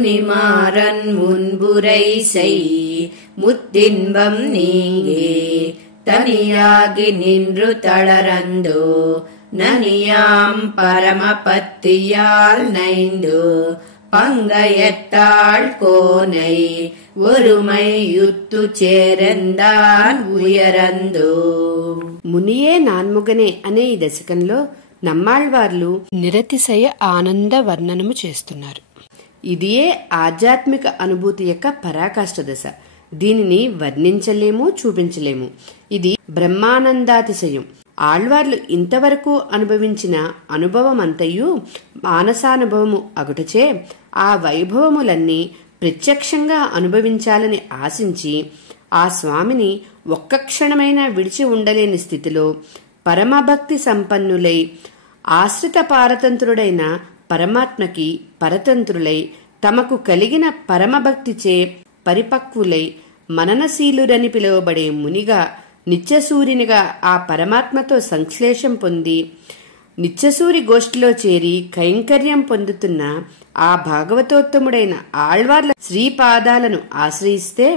முனிமாறன் முன்புரை செய் முத்தின்பம் நீங்கே தனியாகி நின்று தளரந்தோ நனியாம் பரமபத்தியால் நைந்து பங்கயத்தாள் கோனை ஒருமை யுத்து చేరందాన్ ఉయరందో. మునియే నాన్ముగనే అనే ఈ దశకంలో నమ్మాళ్వార్లు నిరతిశయ ఆనంద వర్ణనము చేస్తున్నారు. ఇదియే ఆధ్యాత్మిక అనుభూతి యొక్క పరాకాష్ఠ దశ. దీనిని వర్ణించలేము, చూపించలేము. ఇది బ్రహ్మానందాతిశయం. ఆళ్వార్లు ఇంతవరకు అనుభవించిన అనుభవమంతయు మానసానుభవము అగుటచే ఆ వైభవములన్నీ ప్రత్యక్షంగా అనుభవించాలని ఆశించి ఆ స్వామిని ఒక్క క్షణమైనా విడిచి ఉండలేని స్థితిలో పరమభక్తి సంపన్నులై ఆశ్రిత పారతంత్రుడైన పరమాత్మకి పరతంత్రులై తమకు కలిగిన పరమభక్తిచే పరిపక్వులై మననశీలురని పిలువబడే మునిగా నిత్యసూరినిగా ఆ పరమాత్మతో సంశ్లేషం పొంది నిత్యసూరి గోష్ఠిలో చేరి కైంకర్యం పొందుతున్న ఆ భాగవతోత్తముడైన ఆళ్వార్ల శ్రీపాదాలను ఆశ్రయిస్తే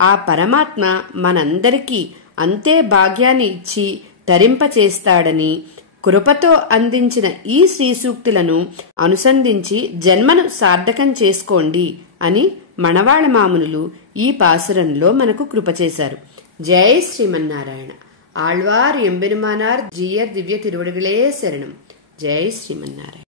ఆ పరమాత్మ మనందరికీ అంతే భాగ్యాన్ని ఇచ్చి తరింపచేస్తాడని కృపతో అందించిన ఈ శ్రీసూక్తులను అనుసంధించి జన్మను సార్థకం చేసుకోండి అని మణవాళ మామునులు ఈ పాసురంలో మనకు కృపచేశారు. జై శ్రీమన్నారాయణ. ఆళ్వార్ ఎంబెరుమానార్ జీయర్ దివ్య తిరువడుగులే శరణం. జై శ్రీమన్నారాయణ.